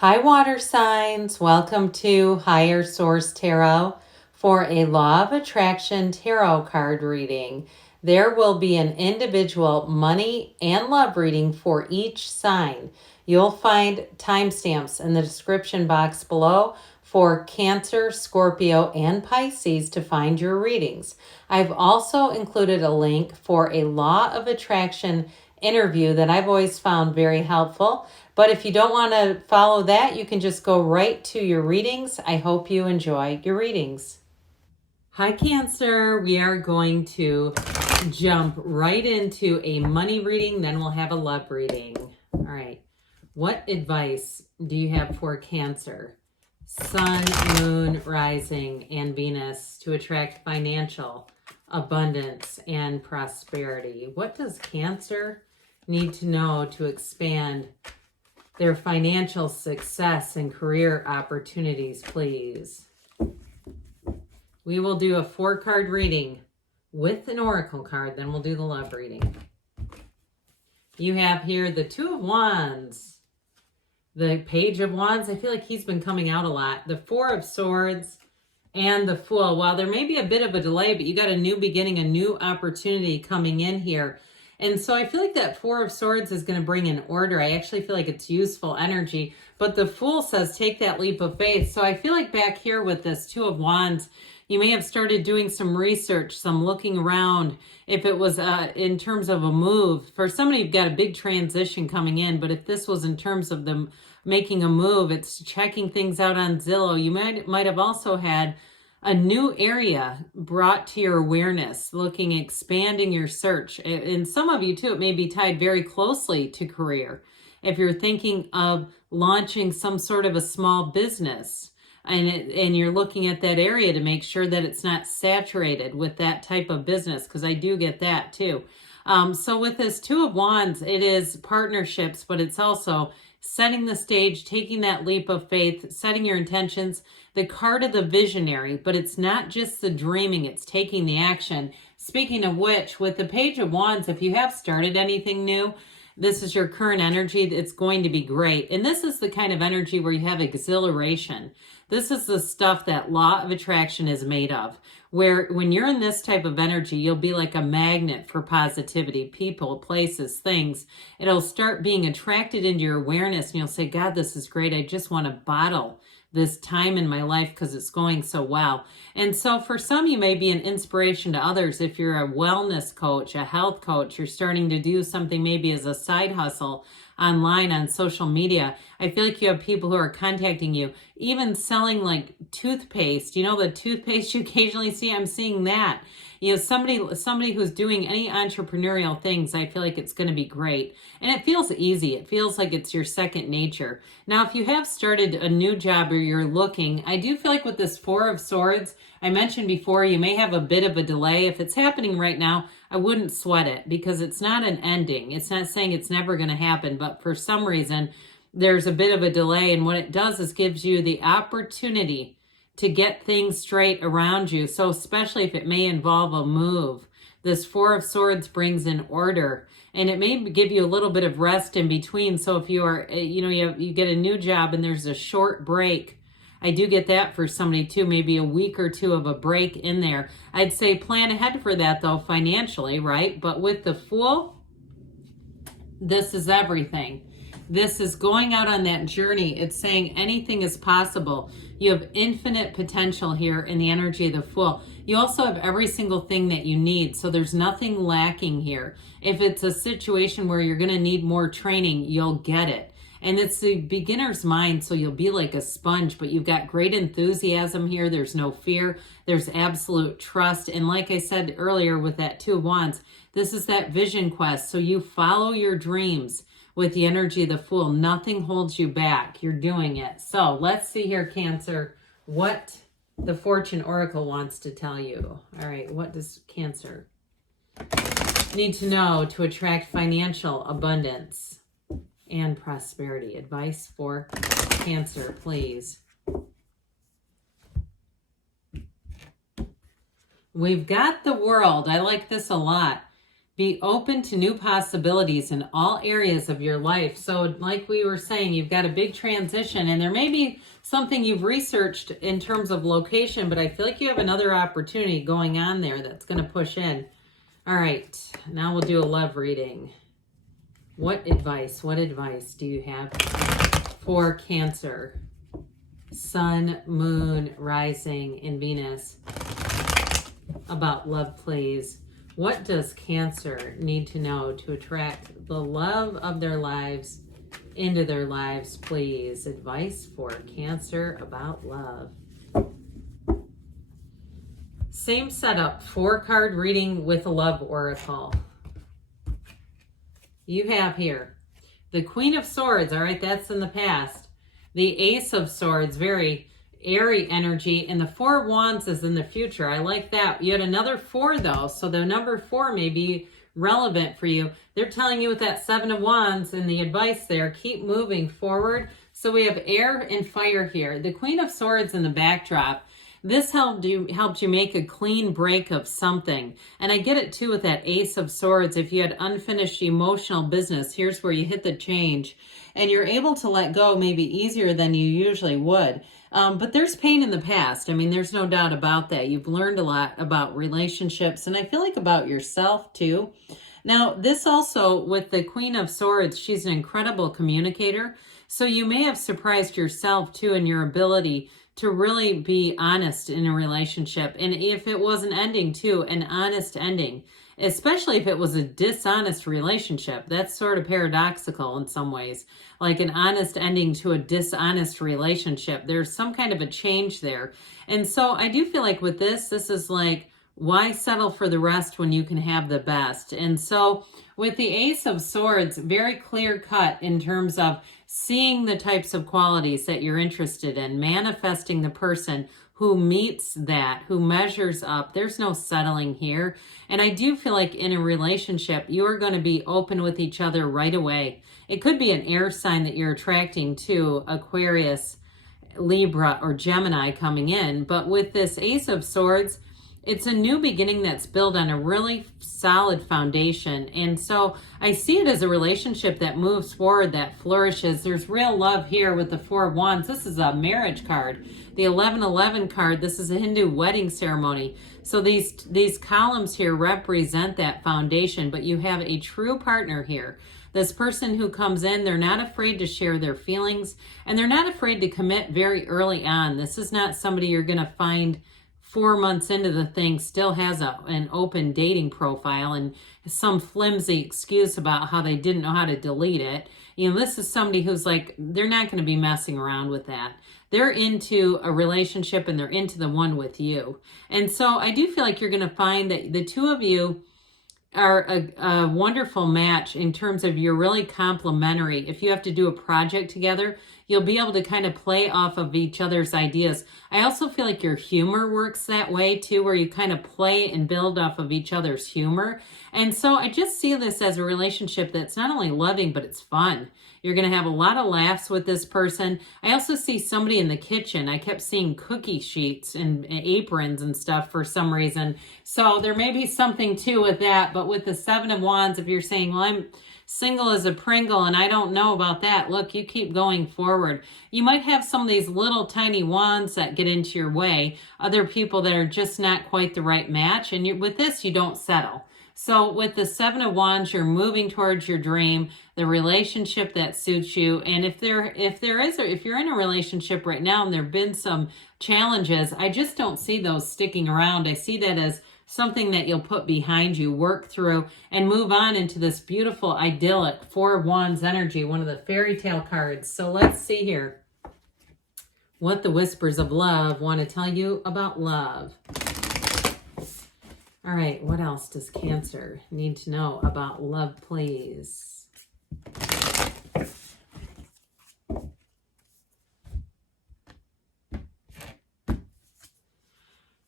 Hi, water signs. Welcome to Higher Source Tarot for a Law of Attraction tarot card reading. There will be an individual money and love reading for each sign. You'll find timestamps in the description box below for Cancer, Scorpio, and Pisces to find your readings. I've also included a link for a Law of Attraction interview that I've always found very helpful. But if you don't want to follow that, you can just go right to your readings. I hope you enjoy your readings. Hi, Cancer. We are going to jump right into a money reading, then we'll have a love reading. All right. What advice do you have for Cancer? Sun, Moon, Rising, and Venus to attract financial abundance and prosperity. What does Cancer need to know to expand their financial success and career opportunities, please? We will do a 4-card reading with an oracle card, then we'll do the love reading. You have here the Two of Wands, the Page of Wands. I feel like he's been coming out a lot. The Four of Swords and the Fool. While there may be a bit of a delay, but you got a new beginning, a new opportunity coming in here. And so I feel like that Four of Swords is going to bring in order. I actually feel like it's useful energy. But the Fool says take that leap of faith. So I feel like back here with this Two of Wands, you may have started doing some research, some looking around. If it was in terms of a move, for somebody you've got a big transition coming in. But if this was in terms of them making a move, it's checking things out on Zillow. You might have also had a new area brought to your awareness, expanding your search. And some of you too, it may be tied very closely to career. If you're thinking of launching some sort of a small business and you're looking at that area to make sure that it's not saturated with that type of business, because I do get that too. So with this Two of Wands, it is partnerships, but it's also setting the stage, taking that leap of faith, setting your intentions, the card of the visionary, but it's not just the dreaming, it's taking the action. Speaking of which, with the Page of Wands, if you have started anything new, this is your current energy, it's going to be great. And this is the kind of energy where you have exhilaration. This is the stuff that Law of Attraction is made of, where when you're in this type of energy, you'll be like a magnet for positivity, people, places, things. It'll start being attracted into your awareness and you'll say, God, this is great. I just want to bottle this time in my life because it's going so well. And so for some, you may be an inspiration to others. If you're a wellness coach, a health coach, you're starting to do something maybe as a side hustle online on social media. I feel like you have people who are contacting you, even selling like toothpaste. You know, the toothpaste you occasionally see, I'm seeing that. You know, somebody who's doing any entrepreneurial things, I feel like it's going to be great. And it feels easy. It feels like it's your second nature. Now, if you have started a new job or you're looking, I do feel like with this Four of Swords, I mentioned before, you may have a bit of a delay. If it's happening right now, I wouldn't sweat it because it's not an ending. It's not saying it's never going to happen, but for some reason, there's a bit of a delay. And what it does is gives you the opportunity to get things straight around you. So especially if it may involve a move, this Four of Swords brings in order, and it may give you a little bit of rest in between. So if you are, you get a new job and there's a short break, I do get that for somebody too, maybe a week or two of a break in there. I'd say plan ahead for that though, financially, right? But with the Fool, this is everything. This is going out on that journey. It's saying anything is possible. You have infinite potential here in the energy of the Fool. You also have every single thing that you need. So there's nothing lacking here. If it's a situation where you're going to need more training, you'll get it. And it's the beginner's mind, so you'll be like a sponge, but you've got great enthusiasm here. There's no fear. There's absolute trust. And like I said earlier with that Two of Wands, this is that vision quest. So you follow your dreams with the energy of the Fool. Nothing holds you back. You're doing it. So let's see here, Cancer, what the Fortune Oracle wants to tell you. All right, what does Cancer need to know to attract financial abundance and prosperity? Advice for Cancer, please. We've got the World. I like this a lot. Be open to new possibilities in all areas of your life. So like we were saying, you've got a big transition, and there may be something you've researched in terms of location, but I feel like you have another opportunity going on there that's going to push in. All right, now we'll do a love reading. What advice do you have for Cancer? Sun, Moon, Rising, and Venus. About love, please. What does Cancer need to know to attract the love of their lives into their lives, please? Advice for Cancer about love. Same setup, 4-card reading with a love oracle. You have here the Queen of Swords. All right, that's in the past. The Ace of Swords, very airy energy, and the 4 of Wands is in the future. I like that. You had another 4 though, so the number 4 may be relevant for you. They're telling you with that 7 of Wands and the advice there, keep moving forward. So we have air and fire here. The Queen of Swords in the backdrop. This helped you make a clean break of something. And I get it too with that Ace of Swords. If you had unfinished emotional business, here's where you hit the change. And you're able to let go maybe easier than you usually would. But there's pain in the past. I mean, there's no doubt about that. You've learned a lot about relationships, and I feel like about yourself too. Now, this also with the Queen of Swords, she's an incredible communicator. So you may have surprised yourself too in your ability to really be honest in a relationship. And if it was an ending too, an honest ending, especially if it was a dishonest relationship, that's sort of paradoxical in some ways, like an honest ending to a dishonest relationship. There's some kind of a change there. And so I do feel like with this is like, why settle for the rest when you can have the best? And so with the Ace of Swords, very clear cut in terms of seeing the types of qualities that you're interested in, manifesting the person who meets that, who measures up. There's no settling here. And I do feel like in a relationship, you are going to be open with each other right away. It could be an air sign that you're attracting to, Aquarius, Libra, or Gemini coming in. But with this Ace of Swords, it's a new beginning that's built on a really solid foundation. And so I see it as a relationship that moves forward, that flourishes. There's real love here with the 4 of Wands. This is a marriage card. The 1111 card, this is a Hindu wedding ceremony. So these columns here represent that foundation, but you have a true partner here. This person who comes in, they're not afraid to share their feelings, and they're not afraid to commit very early on. This is not somebody you're going to find 4 months into the thing still has an open dating profile and some flimsy excuse about how they didn't know how to delete it. You know, this is somebody who's like, they're not going to be messing around with that. They're into a relationship and they're into the one with you. And so I do feel like you're going to find that the two of you are a wonderful match in terms of you're really complementary. If you have to do a project together, you'll be able to kind of play off of each other's ideas. I also feel like your humor works that way too, where you kind of play and build off of each other's humor. And so I just see this as a relationship that's not only loving, but it's fun. You're going to have a lot of laughs with this person. I also see somebody in the kitchen. I kept seeing cookie sheets and aprons and stuff for some reason. So there may be something too with that. But with the 7 of Wands, if you're saying, well, I'm single as a Pringle and I don't know about that, look, you keep going forward. You might have some of these little tiny wands that get into your way, other people that are just not quite the right match. And with this, you don't settle. So with the 7 of Wands, you're moving towards your dream, the relationship that suits you. And if you're in a relationship right now and there have been some challenges, I just don't see those sticking around. I see that as something that you'll put behind you, work through, and move on into this beautiful, idyllic 4 of Wands energy, one of the fairy tale cards. So let's see here what the whispers of love want to tell you about love. All right, what else does Cancer need to know about love, please?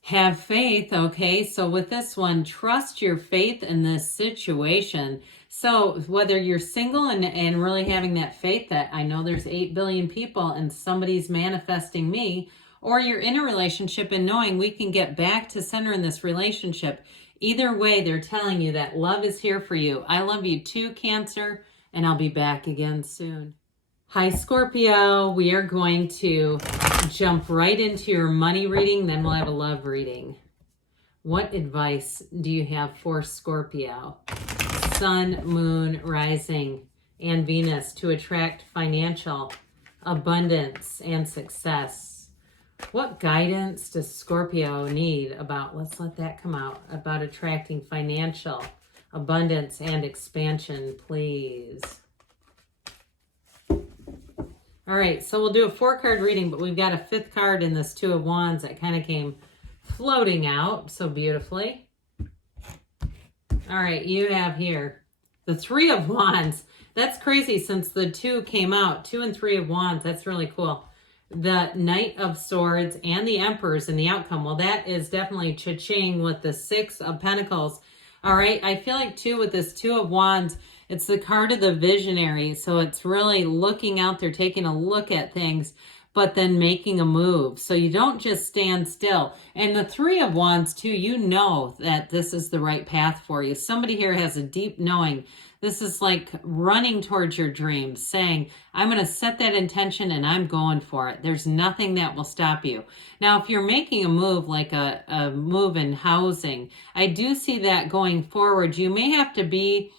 Have faith, okay? So with this one, trust your faith in this situation. So whether you're single and really having that faith that I know there's 8 billion people and somebody's manifesting me, or you're in a relationship and knowing we can get back to center in this relationship, Either way, they're telling you that love is here for you. I love you too, Cancer, and I'll be back again soon. Hi, Scorpio. We are going to jump right into your money reading, then we'll have a love reading. What advice do you have for Scorpio? Sun, Moon, Rising, and Venus to attract financial abundance and success. What guidance does Scorpio need about, let's let that come out, about attracting financial abundance and expansion, please? All right, so we'll do a 4-card reading, but we've got a 5th card in this 2 of Wands that kind of came floating out so beautifully. All right, you have here the 3 of Wands. That's crazy since the 2 came out. 2 and 3 of Wands. That's really cool. The Knight of Swords and the Emperor's in the outcome. Well, that is definitely cha-ching with the 6 of Pentacles. All right, I feel like too with this 2 of Wands, it's the card of the visionary. So it's really looking out there, taking a look at things, but then making a move. So you don't just stand still. And the 3 of Wands too, you know that this is the right path for you. Somebody here has a deep knowing. This is like running towards your dreams, saying, I'm going to set that intention and I'm going for it. There's nothing that will stop you. Now, if you're making a move like a move in housing, I do see that going forward. You may have to be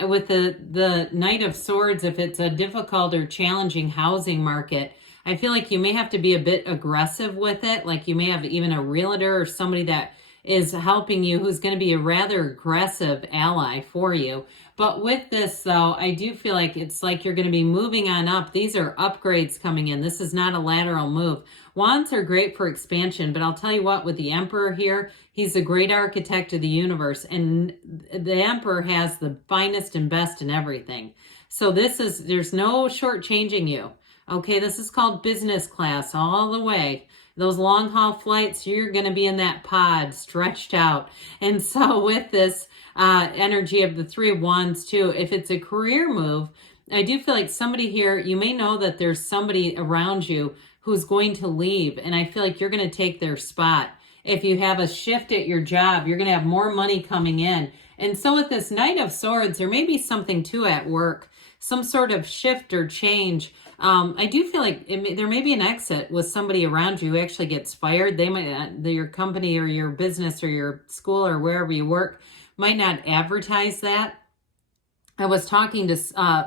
with the Knight of Swords, if it's a difficult or challenging housing market, I feel like you may have to be a bit aggressive with it. Like you may have even a realtor or somebody that is helping you who's going to be a rather aggressive ally for you. But with this, though, I do feel like it's like you're going to be moving on up. These are upgrades coming in. This is not a lateral move. Wands are great for expansion, but I'll tell you what, with the Emperor here, he's a great architect of the universe, and the Emperor has the finest and best in everything. So there's no shortchanging you. Okay, this is called business class all the way. Those long haul flights, you're going to be in that pod stretched out. And so with this energy of the 3 of Wands too, if it's a career move, I do feel like somebody here, you may know that there's somebody around you who's going to leave. And I feel like you're going to take their spot. If you have a shift at your job, you're going to have more money coming in. And so with this Knight of Swords, there may be something too at work, some sort of shift or change. I do feel like there may be an exit with somebody around you who actually gets fired. They might not, your company or your business or your school or wherever you work might not advertise that. I was talking to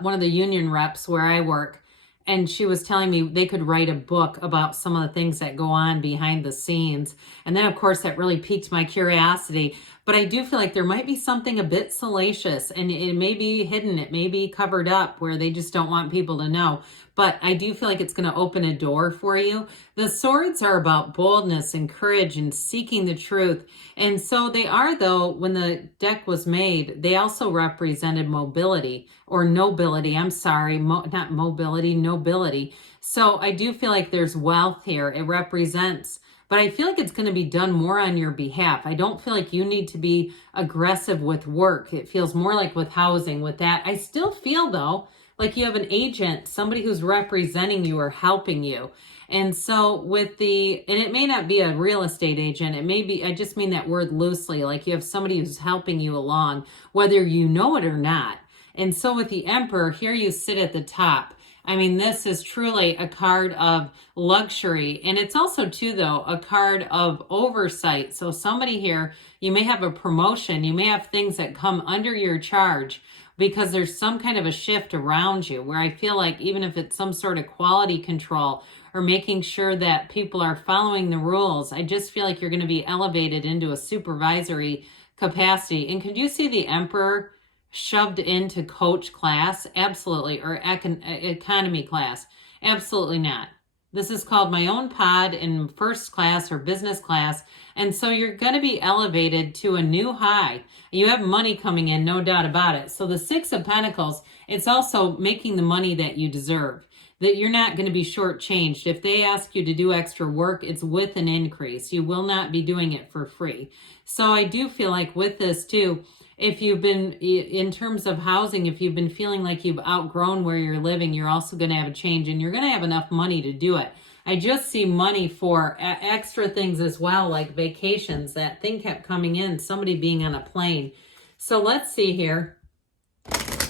one of the union reps where I work, and she was telling me they could write a book about some of the things that go on behind the scenes. And then, of course, that really piqued my curiosity. But I do feel like there might be something a bit salacious, and it may be hidden. It may be covered up where they just don't want people to know. But I do feel like it's going to open a door for you. The swords are about boldness and courage and seeking the truth. And so they are, though, when the deck was made, they also represented mobility or nobility. I'm sorry, not mobility, nobility. So I do feel like there's wealth here. It represents, but I feel like it's going to be done more on your behalf. I don't feel like you need to be aggressive with work. It feels more like with housing, with that. I still feel, though, like you have an agent, somebody who's representing you or helping you. And so and it may not be a real estate agent. It may be, I just mean that word loosely, like you have somebody who's helping you along, whether you know it or not. And so with the Emperor, here you sit at the top. I mean, this is truly a card of luxury. And it's also, too, though, a card of oversight. So somebody here, you may have a promotion. You may have things that come under your charge because there's some kind of a shift around you where I feel like even if it's some sort of quality control or making sure that people are following the rules, I just feel like you're going to be elevated into a supervisory capacity. And could you see the Emperor shoved into coach class? Absolutely. Or economy class? Absolutely not. This is called my own pod in first class or business class. And so you're going to be elevated to a new high. You have money coming in, no doubt about it. So the 6 of Pentacles, it's also making the money that you deserve. that you're not going to be shortchanged. If they ask you to do extra work, it's with an increase. You will not be doing it for free. So I do feel like with this too, if you've been, in terms of housing, if you've been feeling like you've outgrown where you're living, you're also going to have a change, and you're going to have enough money to do it. I just see money for extra things as well, like vacations. That thing kept coming in, somebody being on a plane. So let's see here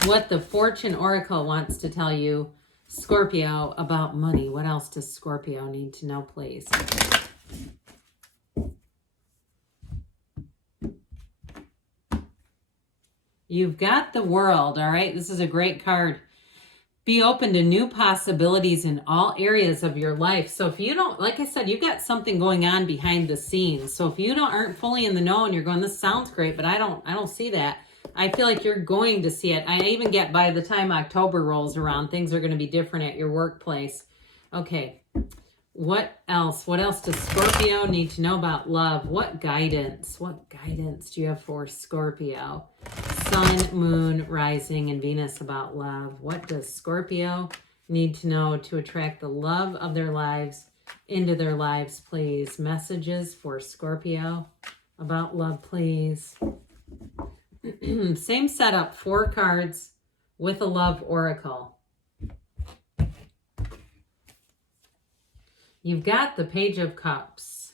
what the Fortune Oracle wants to tell you, Scorpio, about money. What else does Scorpio need to know, please? You've got the World, all right? This is a great card. Be open to new possibilities in all areas of your life. So if you don't, like I said, you got something going on behind the scenes. So if you aren't fully in the know and you're going, this sounds great, but I don't see that. I feel like you're going to see it. I even get by the time October rolls around, things are going to be different at your workplace. Okay. What else? What else does Scorpio need to know about love? What guidance do you have for Scorpio? Sun, moon, rising, and Venus about love. What does Scorpio need to know to attract the love of their lives into their lives, please? Messages for Scorpio about love, please. Same setup, 4 cards with a love oracle. You've got the Page of Cups,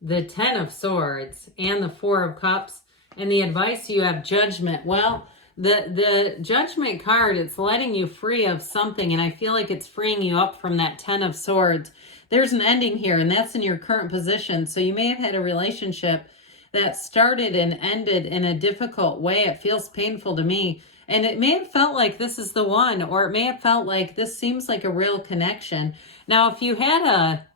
the 10 of Swords, and the 4 of Cups. And the advice, you have Judgment. Well, the Judgment card, it's letting you free of something, and I feel like it's freeing you up from that 10 of Swords. There's an ending here, and that's in your current position. So you may have had a relationship that started and ended in a difficult way. It feels painful to me. And it may have felt like this is the one, or it may have felt like this seems like a real connection. Now, if you had a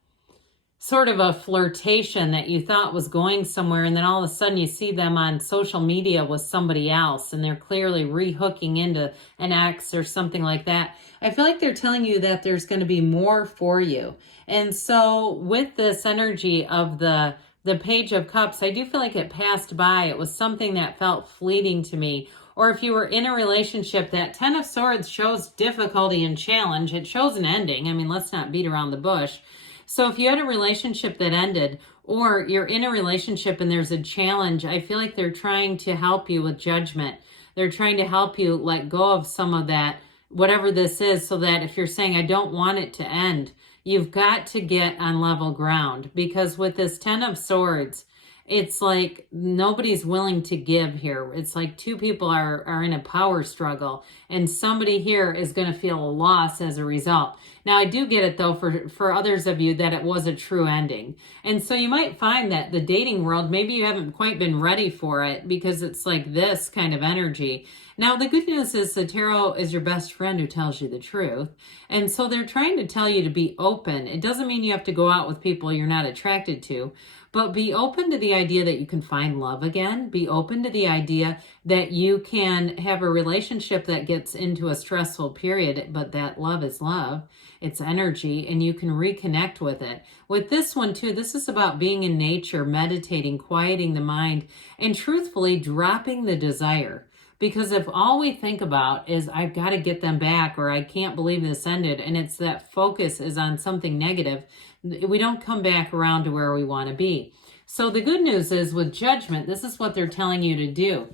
sort of a flirtation that you thought was going somewhere, and then all of a sudden you see them on social media with somebody else, and they're clearly rehooking into an ex or something like that, I feel like they're telling you that there's going to be more for you. And so with this energy of the Page of Cups, I do feel like it passed by. It was something that felt fleeting to me. Or if you were in a relationship, that 10 of Swords shows difficulty and challenge. It shows an ending. I mean, let's not beat around the bush. So if you had a relationship that ended, or you're in a relationship and there's a challenge, I feel like they're trying to help you with Judgment. They're trying to help you let go of some of that, whatever this is, so that if you're saying, I don't want it to end, you've got to get on level ground. Because with this 10 of Swords, it's like nobody's willing to give here. It's like 2 people are in a power struggle, and somebody here is going to feel a loss as a result. Now, I do get it, though, for others of you, that it was a true ending. And so you might find that the dating world, maybe you haven't quite been ready for it, because it's like this kind of energy. Now, the good news is the tarot is your best friend who tells you the truth. And so they're trying to tell you to be open. It doesn't mean you have to go out with people you're not attracted to, but be open to the idea that you can find love again. Be open to the idea that you can have a relationship that gets into a stressful period, but that love is love. It's energy, and you can reconnect with it. With this one, too, this is about being in nature, meditating, quieting the mind, and truthfully dropping the desire. Because if all we think about is, I've got to get them back, or I can't believe this ended, and it's that focus is on something negative, we don't come back around to where we want to be. So the good news is with Judgment, this is what they're telling you to do.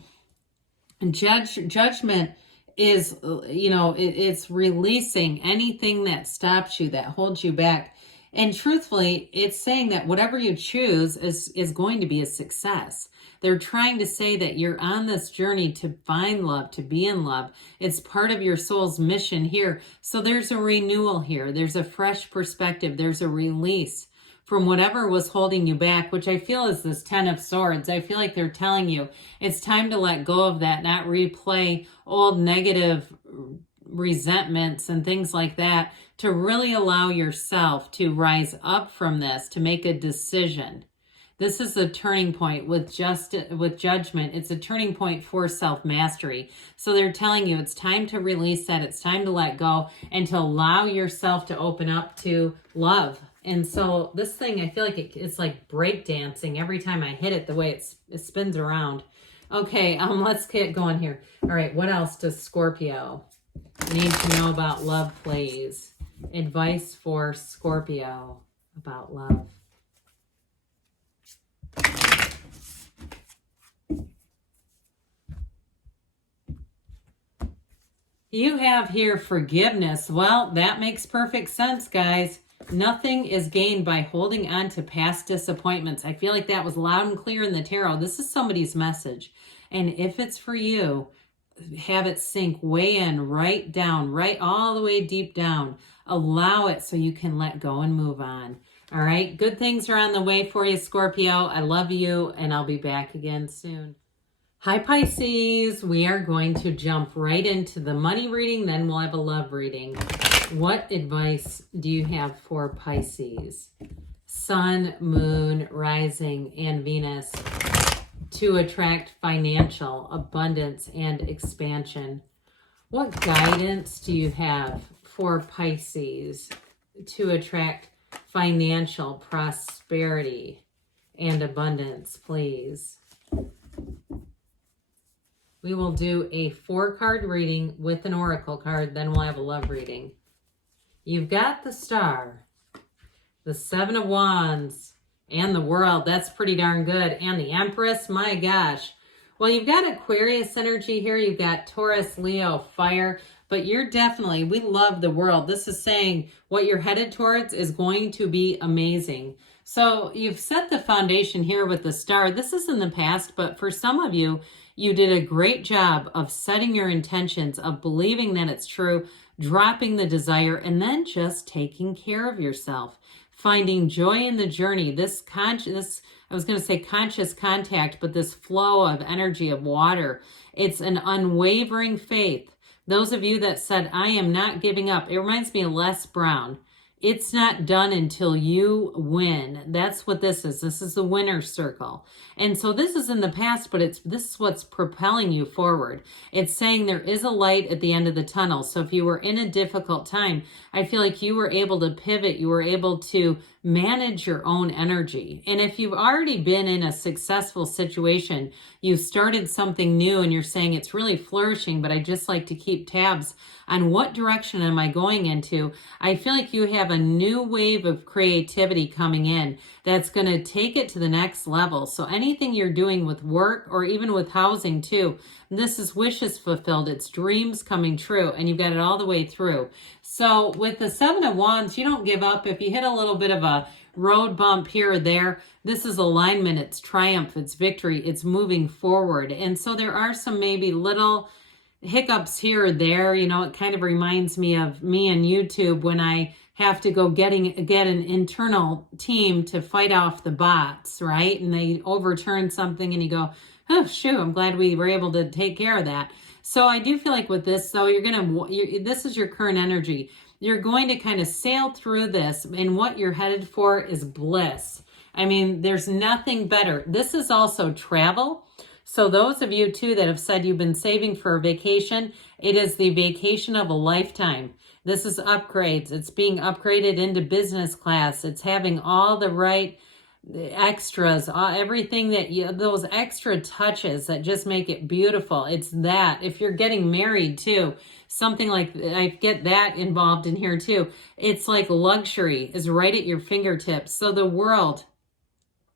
Judgment is, it's releasing anything that stops you, that holds you back. And truthfully, it's saying that whatever you choose is going to be a success. They're trying to say that you're on this journey to find love, to be in love. It's part of your soul's mission here. So there's a renewal here. There's a fresh perspective. There's a release from whatever was holding you back, which I feel is this 10 of Swords. I feel like they're telling you it's time to let go of that, not replay old negative resentments and things like that, to really allow yourself to rise up from this, to make a decision. This is a turning point with Judgment. It's a turning point for self-mastery. So they're telling you it's time to release that. It's time to let go and to allow yourself to open up to love. And so this thing, I feel like it's like breakdancing every time I hit it, the way it spins around. Okay, let's get going here. All right, what else does Scorpio Need to know about love, please. Advice for Scorpio about love. You have here forgiveness. Well, that makes perfect sense, guys. Nothing is gained by holding on to past disappointments. I feel like that was loud and clear in the tarot. This is somebody's message. And if it's for you, have it sink way in, right down, right all the way deep down. Allow it so you can let go and move on. All right. Good things are on the way for you, Scorpio. I love you, and I'll be back again soon. Hi, Pisces. We are going to jump right into the money reading, then we'll have a love reading. What advice do you have for Pisces? Sun, Moon, Rising, and Venus to attract financial abundance and expansion. What guidance do you have for Pisces to attract financial prosperity and abundance, please? We will do a 4-card reading with an oracle card, then we'll have a love reading. You've got the Star, the 7 of Wands, and the World. That's pretty darn good. And the Empress, my gosh. Well, you've got Aquarius energy here. You've got Taurus, Leo, fire. But you're definitely, we love the World. This is saying what you're headed towards is going to be amazing. So you've set the foundation here with the Star. This is in the past, but for some of you, you did a great job of setting your intentions, of believing that it's true, dropping the desire, and then just taking care of yourself. Finding joy in the journey, I was going to say conscious contact, but this flow of energy of water, it's an unwavering faith. Those of you that said, I am not giving up, it reminds me of Les Brown. It's not done until you win. That's what this is. This is the winner's circle. And so this is in the past, but this is what's propelling you forward. It's saying there is a light at the end of the tunnel. So if you were in a difficult time, I feel like you were able to pivot. You were able to manage your own energy. And if you've already been in a successful situation, you started something new and you're saying it's really flourishing, but I just like to keep tabs on what direction am I going into. I feel like you have a new wave of creativity coming in that's going to take it to the next level. So anything you're doing with work or even with housing too, this is wishes fulfilled. It's dreams coming true, and you've got it all the way through. So with the 7 of Wands, you don't give up. If you hit a little bit of a road bump here or there, this is alignment. It's triumph. It's victory. It's moving forward. And so there are some maybe little hiccups here or there. You know, it kind of reminds me of me and YouTube when I have to go get an internal team to fight off the bots, right? And they overturn something and you go, oh, shoot, I'm glad we were able to take care of that. So I do feel like with this, though, this is your current energy. You're going to kind of sail through this, and what you're headed for is bliss. I mean, there's nothing better. This is also travel. So those of you, too, that have said you've been saving for a vacation, it is the vacation of a lifetime. This is upgrades. It's being upgraded into business class. It's having all the right extras, everything that those extra touches that just make it beautiful. It's that. If you're getting married too, something like, I get that involved in here too. It's like luxury is right at your fingertips. So the world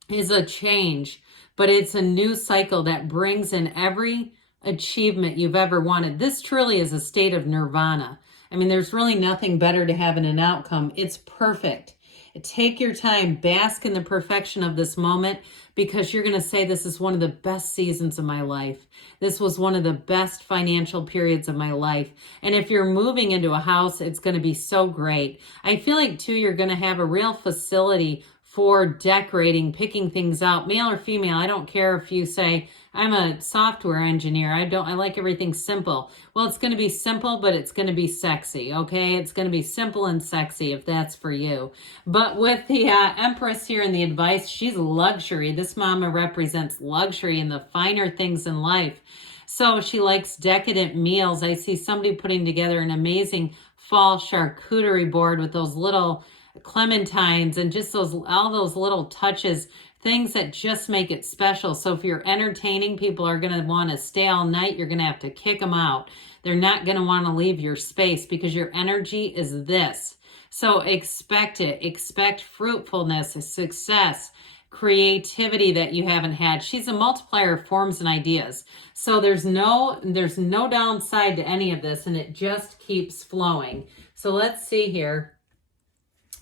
is a change, but it's a new cycle that brings in every achievement you've ever wanted. This truly is a state of nirvana. I mean, there's really nothing better to have in an outcome. It's perfect. Take your time, bask in the perfection of this moment, because you're going to say, this is one of the best seasons of my life. This was one of the best financial periods of my life. And if you're moving into a house, it's going to be so great. I feel like, too, you're going to have a real facility for decorating, picking things out, male or female. I don't care if you say, I'm a software engineer. I like everything simple. Well, it's going to be simple, but it's going to be sexy, okay? It's going to be simple and sexy if that's for you. But with the Empress here and the advice, she's luxury. This mama represents luxury and the finer things in life. So she likes decadent meals. I see somebody putting together an amazing fall charcuterie board with those little clementines and just all those little touches things that just make it special. So if you're entertaining, people are going to want to stay all night. You're going to have to kick them out. They're not going to want to leave your space because your energy is this. So expect it. Expect fruitfulness, success, creativity that you haven't had. She's a multiplier of forms and ideas. So there's no downside to any of this, and it just keeps flowing. So let's see here.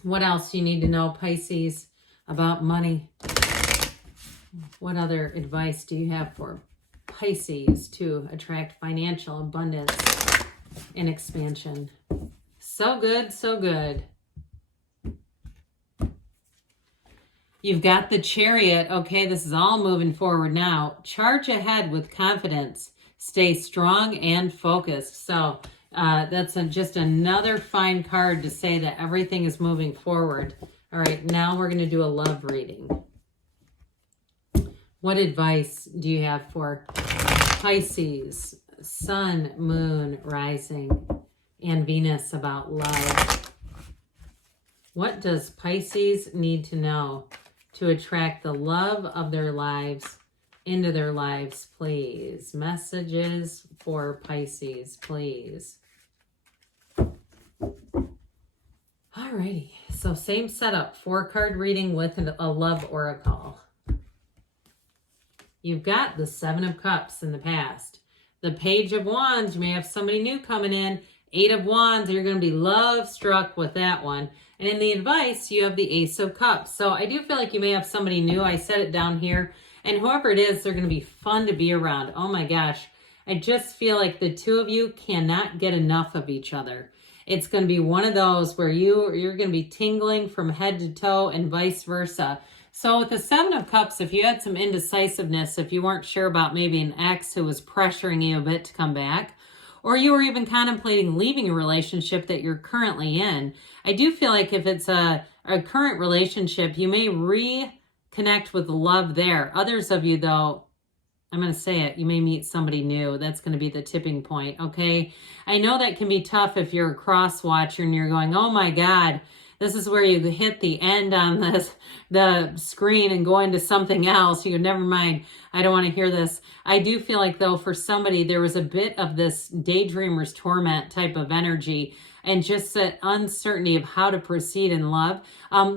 What else you need to know, Pisces, about money? What other advice do you have for Pisces to attract financial abundance and expansion? So good, so good. You've got the Chariot. Okay, this is all moving forward now. Charge ahead with confidence. Stay strong and focused. So that's just another fine card to say that everything is moving forward. All right, now we're going to do a love reading. What advice do you have for Pisces, Sun, Moon, Rising, and Venus about love? What does Pisces need to know to attract the love of their lives into their lives, please? Messages for Pisces, please. Alrighty, so same setup, 4-card reading with a love oracle. You've got the 7 of Cups in the past. The Page of Wands, you may have somebody new coming in. 8 of Wands, you're going to be love struck with that one. And in the advice, you have the Ace of Cups. So I do feel like you may have somebody new. I set it down here. And whoever it is, they're going to be fun to be around. Oh my gosh. I just feel like the two of you cannot get enough of each other. It's going to be one of those where you're going to be tingling from head to toe and vice versa. So with the 7 of Cups, if you had some indecisiveness, if you weren't sure about maybe an ex who was pressuring you a bit to come back, or you were even contemplating leaving a relationship that you're currently in, I do feel like if it's a current relationship, you may reconnect with love there. Others of you, though, I'm going to say it, you may meet somebody new. That's going to be the tipping point, okay? I know that can be tough if you're a cross watcher and you're going, oh my God, this is where you hit the end on the screen and go into something else. You go, never mind, I don't want to hear this. I do feel like, though, for somebody, there was a bit of this daydreamer's torment type of energy and just that uncertainty of how to proceed in love.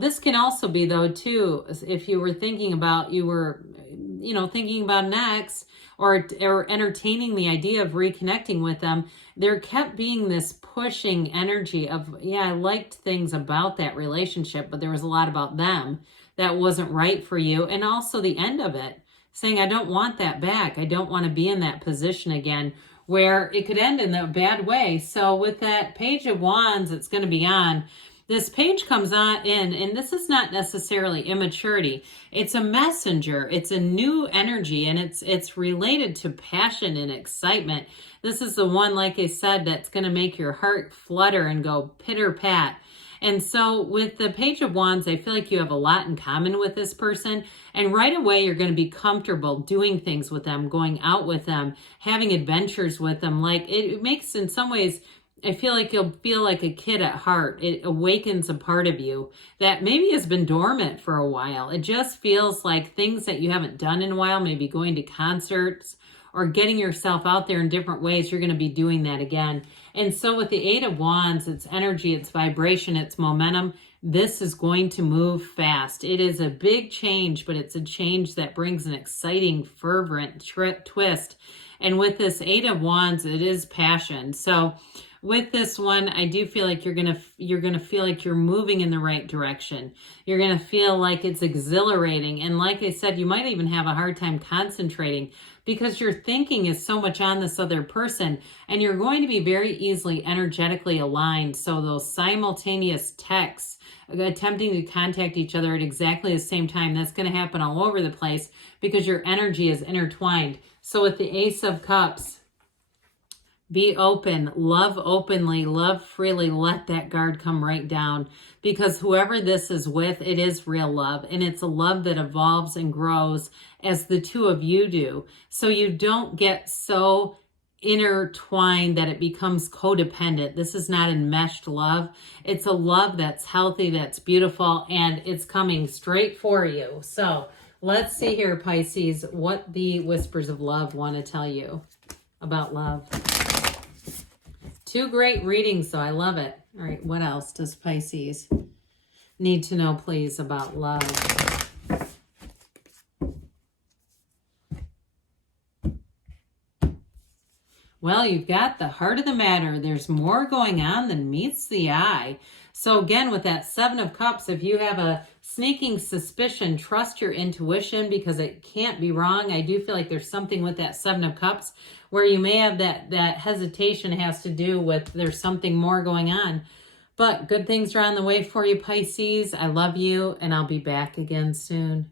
This can also be, though, too, if you were thinking about, thinking about an ex or entertaining the idea of reconnecting with them, there kept being this pushing energy of, yeah, I liked things about that relationship, but there was a lot about them that wasn't right for you. And also the end of it, saying, I don't want that back. I don't want to be in that position again, where it could end in a bad way. So with that Page of Wands, it's going to be on. This page comes on in, and this is not necessarily immaturity. It's a messenger. It's a new energy, and it's related to passion and excitement. This is the one, like I said, that's going to make your heart flutter and go pitter-pat. And so with the Page of Wands, I feel like you have a lot in common with this person. And right away, you're going to be comfortable doing things with them, going out with them, having adventures with them. Like, it makes, in some ways, I feel like you'll feel like a kid at heart. It awakens a part of you that maybe has been dormant for a while. It just feels like things that you haven't done in a while, maybe going to concerts or getting yourself out there in different ways, you're going to be doing that again. And so with the 8 of Wands, it's energy, it's vibration, it's momentum. This is going to move fast. It is a big change, but it's a change that brings an exciting, fervent twist. And with this 8 of Wands, it is passion. So with this one, I do feel like you're gonna feel like you're moving in the right direction. You're gonna feel like it's exhilarating, and like I said, you might even have a hard time concentrating because your thinking is so much on this other person, and you're going to be very easily energetically aligned. So those simultaneous texts, attempting to contact each other at exactly the same time, that's going to happen all over the place because your energy is intertwined. So with the Ace of Cups, be open, love openly, love freely, let that guard come right down, because whoever this is with, it is real love, and it's a love that evolves and grows as the two of you do. So you don't get so intertwined that it becomes codependent. This is not enmeshed love. It's a love that's healthy, that's beautiful, and it's coming straight for you. So Let's see here, Pisces, what the whispers of love want to tell you about love. Two great readings, so I love it. All right, what else does Pisces need to know, please, about love? Well, you've got the heart of the matter. There's more going on than meets the eye. So again, with that Seven of Cups, if you have a sneaking suspicion, trust your intuition because it can't be wrong. I do feel like there's something with that Seven of Cups where you may have that hesitation has to do with there's something more going on. But good things are on the way for you, Pisces. I love you, and I'll be back again soon.